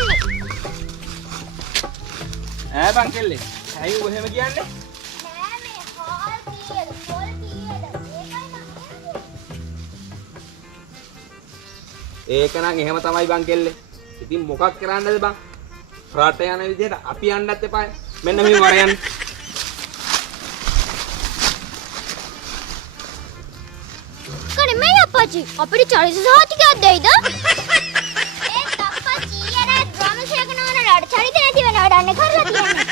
කියන්නේ. ඈ බංකෙල්ලේ. ඇයි ඔහෙම කියන්නේ? නෑ මේ හාල් කීයද? පොල් කීයද? ඒකයි මම කියන්නේ. ඒක නම් එහෙම තමයි බංකෙල්ලේ. ඉතින් මොකක් කරන්නද බං? රට යන විදිහට අපි යන්නත් එපා. මෙන්න මෙහෙම වර යන්න. කනේ මේ අප්පච්චි අපිට චරිත සහතිකයක් දෙයිද? ඒ අප්පච්චි ඊයර ඩ්‍රම සේක නෝන රට චරිත නැති වෙන වැඩන්නේ කරලා තියන්නේ.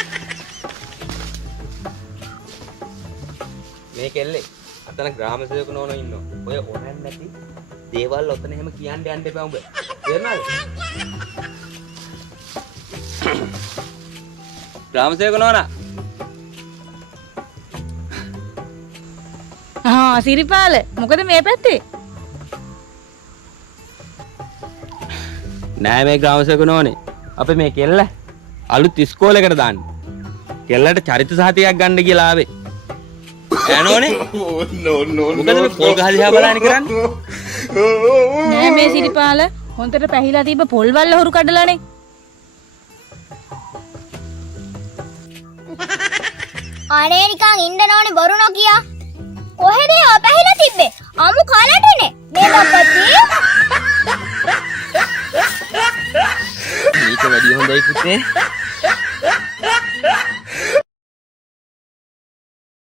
මේ කෙල්ලේ අතන ග්‍රාම සේවක නෝනෝ ඉන්නවා. ඔය ඕනන්නේ නැති දේවල් ඔතන එහෙම කියන්න යන්න එපා උඹ. තේරුණාද? ග්‍රාම සේවක නෝනා. සිරිපාල මොකද මේ පැත්තේ? නෑ මේ ග්‍රාම සේවක නෝනේ. අපි මේ කෙල්ල අලුත් ඉස්කෝලේකට දාන්න. කෙල්ලට චරිත සහතිකයක් ගන්න කියලා ආවේ. නෝනේ මොකද මේ පොල් ගහ දිහා බලන්නේ කරන්නේ? නෑ මේ සිරිපාල හොන්තට පැහිලා තිබ්බ පොල් වල්ල හොරු කඩලානේ. අනේ නිකන් ඉන්න නෝනේ බොරු නොකියා. කොහෙද ඒව පැහිලා තිබ්බේ? අමු කාලටනේ. නේද අප්පච්චි? මේක වැඩි හොඳයි පුතේ.